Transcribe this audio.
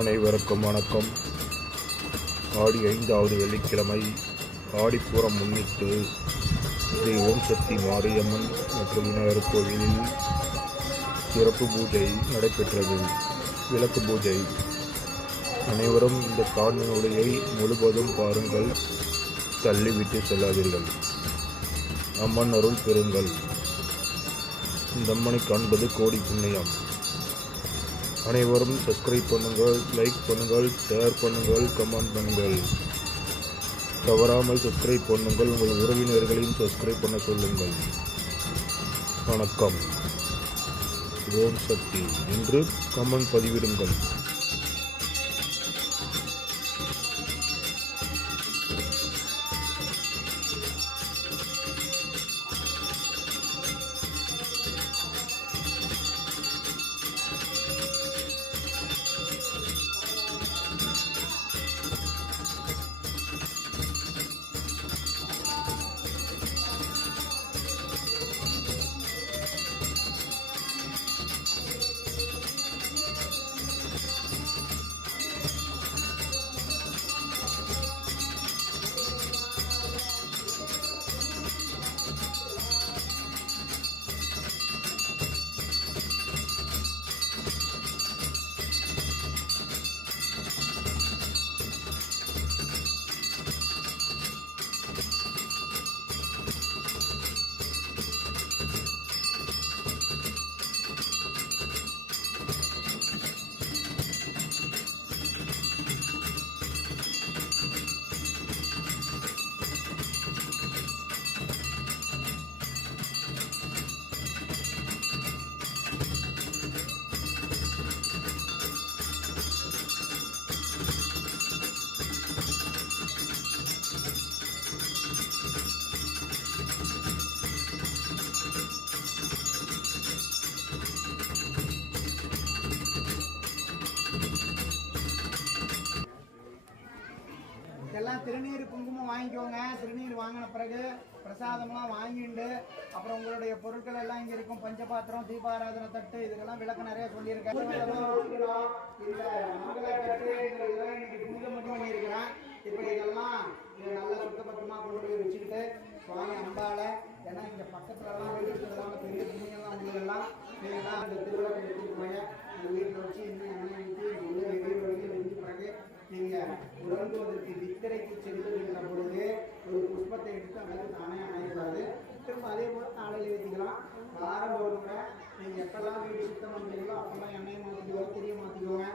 அனைவருக்கும் வணக்கம். ஆடி 5வது வெள்ளிக்கிழமை ஆடிப்பூரம் முன்னிட்டு ஸ்ரீ ஓம் சக்தி மாரியம்மன் மற்றும் விநாயகர் கோவிலில் சிறப்பு பூஜை நடைபெற்றது. விளக்கு பூஜை. அனைவரும் இந்த காணொளியை முழுவதும் பாருங்கள், தள்ளிவிட்டு செல்லாதீர்கள். அம்மன் அருள் பெறுங்கள். இந்த அம்மனை காண்பது கோடி புண்ணியம். அனைவரும் சப்ஸ்கிரைப் பண்ணுங்கள், லைக் பண்ணுங்கள், ஷேர் பண்ணுங்கள், கமெண்ட் பண்ணுங்கள். தவறாமல் சப்ஸ்கிரைப் பண்ணுங்கள். உங்கள் உறவினர்களையும் சப்ஸ்கிரைப் பண்ண சொல்லுங்கள். வணக்கம். ஓம் சக்தி என்று கமெண்ட் பதிவிடுங்கள். எல்லாம் திருநீர் குங்குமம் வாங்கிக்கோங்க. திருநீர் வாங்கின பிறகு பிரசாதம்லாம் வாங்கிட்டு அப்புறம் உங்களுடைய பொருட்கள் எல்லாம் இங்கே இருக்கும். பஞ்சபாத்திரம், தீபாராதனை தட்டு, இதுக்கெல்லாம் விளக்கம் நிறைய சொல்லியிருக்கேன். புனிதம் பண்ணியிருக்கிறேன். இப்போ இதெல்லாம் நல்லா சுத்தபத்தமாக கொண்டு போய் வச்சுக்கிட்டு சுவாமி அம்பால, ஏன்னா இங்கே பக்கத்துலலாம் வீட்டுக்கு இல்லாமல் பெரிய புண்ணியெல்லாம் உள்ளதெல்லாம் நீங்கள்லாம் அந்த திருவிழா எடுத்துட்டு போய் அந்த வீட்டில் வச்சு இன்னும் எண்ணெய் ஊற்றி உள்ளே வெளியே வெடிஞ்ச பிறகு நீங்கள் உறங்குவதற்கு வித்திரைக்கு செல்லுகின்ற பொழுது ஒரு புஷ்பத்தை எடுத்து அதற்கு தானே அணைக்கூடாது. திரும்ப அதே போல் நாளையில் ஏற்றிக்கலாம். வாரம் ஒரு முறை நீங்கள் எப்பெல்லாம் வீடு சுத்தம் பண்ணுறீங்களோ அப்பெல்லாம் எண்ணெயை மாற்றிக்குவோம், திரியை மாற்றிக்குவோங்க.